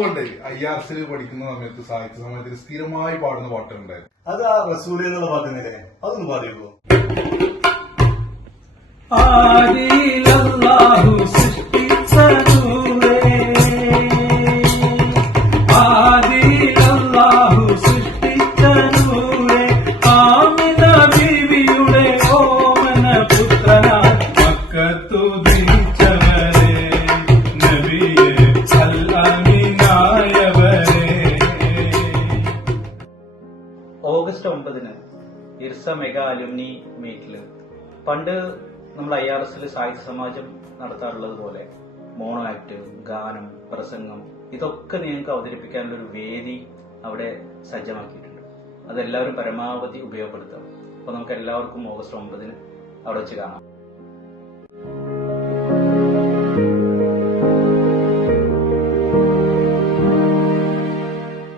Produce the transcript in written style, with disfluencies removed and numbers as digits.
കൊണ്ട് IRC പഠിക്കുന്ന സമയത്ത് സാഹിത്യ സമാജത്തിൽ സ്ഥിരമായി പാടുന്ന പാട്ടുണ്ടായിരുന്നു. അത് ആ റസൂൽ എന്നുള്ള പാട്ടുന്നില്ലേ, അതൊന്ന് പാടിയുള്ളൂ. ആദിയിലല്ലാഹു സൃഷ്ടിച്ച നൂറേ, ആദിയിലല്ലാഹു സൃഷ്ടിച്ച നൂറേ, ആമിന ബീവിയുടെ ഓമന പുത്രനായി മക്കത്തു ജനിച്ചവരെ, നബിയെ അൽ-അമീനായവരെ. ഓഗസ്റ്റ് 9 ഇർസ മെഗാ അലുമിനി മീറ്റില് പണ്ട് നമ്മൾ IRSൽ സാഹിത്യ സമാജം നടത്താറുള്ളത് പോലെ മോണോ ആക്ട്, ഗാനം, പ്രസംഗം ഇതൊക്കെ നിങ്ങൾക്ക് അവതരിപ്പിക്കാനുള്ള ഒരു വേദി അവിടെ സജ്ജമാക്കിയിട്ടുണ്ട്. അതെല്ലാവരും പരമാവധി ഉപയോഗപ്പെടുത്താം. അപ്പൊ നമുക്ക് എല്ലാവർക്കും ഓഗസ്റ്റ് 9 അവിടെ വെച്ച് കാണാം.